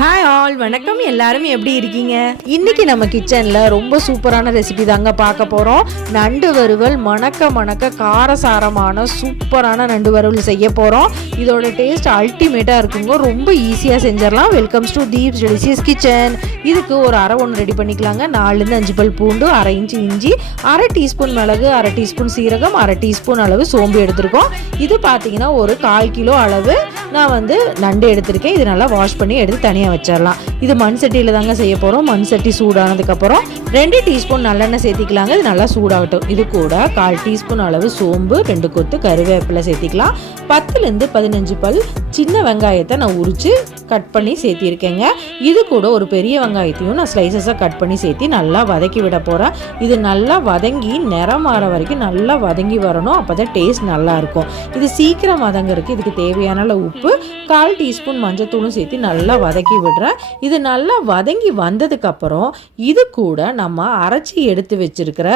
Hi all, வணக்கம். எல்லாரும் எப்படி இருக்கீங்க? இன்னைக்கு நம்ம கிச்சனில் ரொம்ப சூப்பரான ரெசிபி தாங்க பார்க்க போகிறோம். நண்டு வறுவல் மணக்க காரசாரமான சூப்பரான நண்டு வறுவல் செய்ய போகிறோம். இதோட டேஸ்ட் அல்டிமேட்டாக இருக்குங்க. ரொம்ப ஈஸியாக செஞ்சிடலாம். Welcomes to Deep's delicious kitchen. இதுக்கு ஒரு அரை ஒன்று ரெடி பண்ணிக்கலாங்க. 4 5 பல் பூண்டு, அரை இன்ச்சு இஞ்சி, அரை டீஸ்பூன் மிளகு, அரை டீஸ்பூன் சீரகம், அரை டீஸ்பூன் அளவு சோம்பு எடுத்திருக்கோம். இது பார்த்தீங்கன்னா ஒரு 1/4 கிலோ அளவு நான் நண்டு எடுத்திருக்கேன். இது நல்லா வாஷ் பண்ணி எடுத்து தனியாக வச்சிடலாம். இது மண் சட்டியில் தாங்க செய்ய போகிறோம். மண் சட்டி சூடானதுக்கப்புறம் 2 டீஸ்பூன் நல்லெண்ணெய் சேர்த்திக்கலாங்க. இது நல்லா சூடாகட்டும். இது கூட 1/4 டீஸ்பூன் அளவு சோம்பு, 2 கொத்து கருவேப்பிலை சேர்த்திக்கலாம். 10 15 பல் சின்ன வெங்காயத்தை நான் உரித்து கட் பண்ணி சேர்த்திருக்கேங்க. இது கூட ஒரு பெரிய வெங்காயத்தையும் நான் ஸ்லைசஸாக கட் பண்ணி சேர்த்தி நல்லா வதக்கி விட போகிறேன். இது நல்லா வதங்கி நிறம் மாற வரைக்கும் நல்லா வதங்கி வரணும். அப்போ தான் டேஸ்ட் நல்லாயிருக்கும். இது சீக்கிரம் வதங்கிறதுக்கு இதுக்கு தேவையான உப்பு, 1/4 டீஸ்பூன் மஞ்சத்தூளும் சேர்த்து நல்லா வதக்கி விடுறேன். இது நல்லா வதங்கி வந்ததுக்கப்புறம் இது கூட நம்ம அரைச்சி எடுத்து வச்சிருக்கிற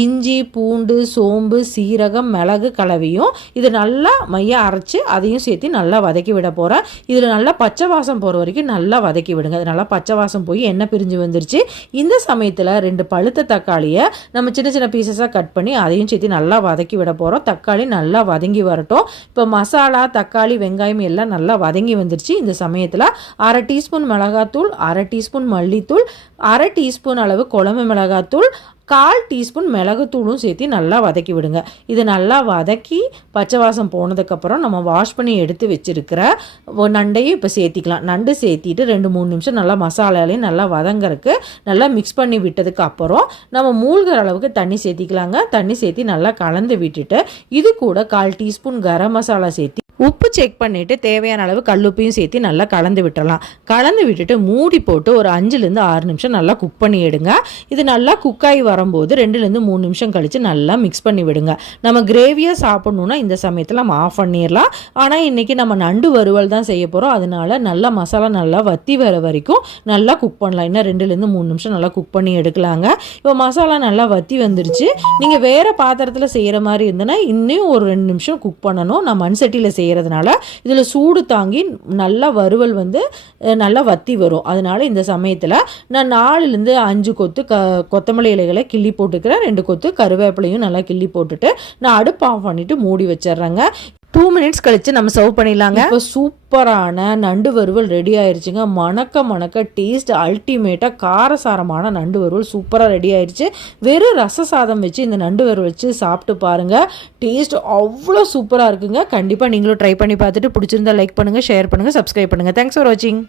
இஞ்சி, பூண்டு, சோம்பு, சீரகம், மிளகு கலவையும் இது நல்லா மைய அரைச்சி அதையும் சேர்த்து நல்லா வதக்கி விட போகிறேன். இதில் நல்லா பச்சை வாசம் போகிற வரைக்கும் நல்லா வதக்கி விடுங்க. அது நல்லா பச்சை வாசம் போய் எண்ணெய் பிரிஞ்சு வந்துருச்சு. இந்த சமயத்தில் 2 பழுத்த தக்காளியை நம்ம சின்ன சின்ன பீசஸாக கட் பண்ணி அதையும் சேர்த்து நல்லா வதக்கி விட போகிறோம். தக்காளி நல்லா வதங்கி வரட்டும். இப்போ மசாலா, தக்காளி, வெங்காயம் எல்லாம் நல்லா வதங்கி வந்துருச்சு. இந்த சமயத்தில் அரை டீஸ்பூன் மிளகாத்தூள், அரை டீஸ்பூன் மல்லித்தூள், அரை டீஸ்பூன் அளவு குழம்பு மிளகாத்தூள், 1/4 டீஸ்பூன் மிளகுத்தூளும் சேர்த்து நல்லா வதக்கி விடுங்க. இது நல்லா வதக்கி பச்சை வாசம் போனதுக்கப்புறம் நம்ம வாஷ் பண்ணி எடுத்து வச்சிருக்கிற நண்டையும் இப்போ சேர்த்திக்கலாம். நண்டு சேர்த்திட்டு 2-3 நிமிஷம் நல்லா மசாலாலையும் நல்லா வதங்கறதுக்கு நல்லா மிக்ஸ் பண்ணி விட்டதுக்கு அப்புறம் நம்ம மூழ்கிற அளவுக்கு தண்ணி சேர்த்திக்கலாங்க. தண்ணி சேர்த்து நல்லா கலந்து விட்டுட்டு இது கூட 1/4 டீஸ்பூன் கரம் மசாலா சேர்த்து உப்பு செக் பண்ணிவிட்டு தேவையான அளவு கல்லுப்பையும் சேர்த்து நல்லா கலந்து விட்டுடலாம். கலந்து விட்டுட்டு மூடி போட்டு ஒரு 5-6 நிமிஷம் நல்லா குக் பண்ணி எடுங்க. இது நல்லா குக்காகி வரும்போது 2-3 நிமிஷம் கழித்து நல்லா மிக்ஸ் பண்ணி விடுங்க. நம்ம கிரேவியாக சாப்பிட்ணுன்னா இந்த சமயத்தில் நம்ம ஆஃப் பண்ணிடலாம். ஆனால் இன்றைக்கி நம்ம நண்டு வறுவல் தான் செய்ய போகிறோம். அதனால நல்லா மசாலா நல்லா வற்றி வர வரைக்கும் நல்லா குக் பண்ணலாம். இன்னும் 2-3 நிமிஷம் நல்லா குக் பண்ணி எடுக்கலாங்க. இப்போ மசாலா நல்லா வற்றி வந்துருச்சு. நீங்கள் வேறு பாத்திரத்தில் செய்கிற மாதிரி இருந்ததுன்னா இன்னும் ஒரு 2 நிமிஷம் குக் பண்ணணும். நான் மண் சட்டியில் செய்கிறதுனால இதில் சூடு தாங்கி நல்லா வறுவல் நல்லா வத்தி வரும். அதனால இந்த சமயத்தில் நான் 4-5 கொத்து கொத்தமல்லி இலைகளை கிள்ளி போட்டுக்கிறேன். 2 கொத்து கருவேப்பிலையும் நல்லா கிள்ளி போட்டுட்டு நான் அடுப்பு ஆஃப் பண்ணிட்டு மூடி வச்சிடுறேங்க. 2 மினிட்ஸ் கழிச்சு நம்ம சர்வ் பண்ணிடலாங்க. இப்போ சூப்பரான நண்டு வறுவல் ரெடி ஆயிடுச்சுங்க. மணக்க டேஸ்ட் அல்டிமேட்டாக காரசாரமான நண்டு வறுவல் சூப்பராக ரெடி ஆயிடுச்சு. வெறும் ரச சாதம் வச்சு இந்த நண்டு வறுவல் வச்சு சாப்பிட்டு பாருங்கள். டேஸ்ட் அவ்வளோ சூப்பராக இருக்குங்க. கண்டிப்பாக நீங்களும் ட்ரை பண்ணி பார்த்துட்டு பிடிச்சிருந்தா லைக் பண்ணுங்கள், ஷேர் பண்ணுங்கள், சப்ஸ்கிரைப் பண்ணுங்கள். தேங்க்ஸ் ஃபார் வாட்சிங்.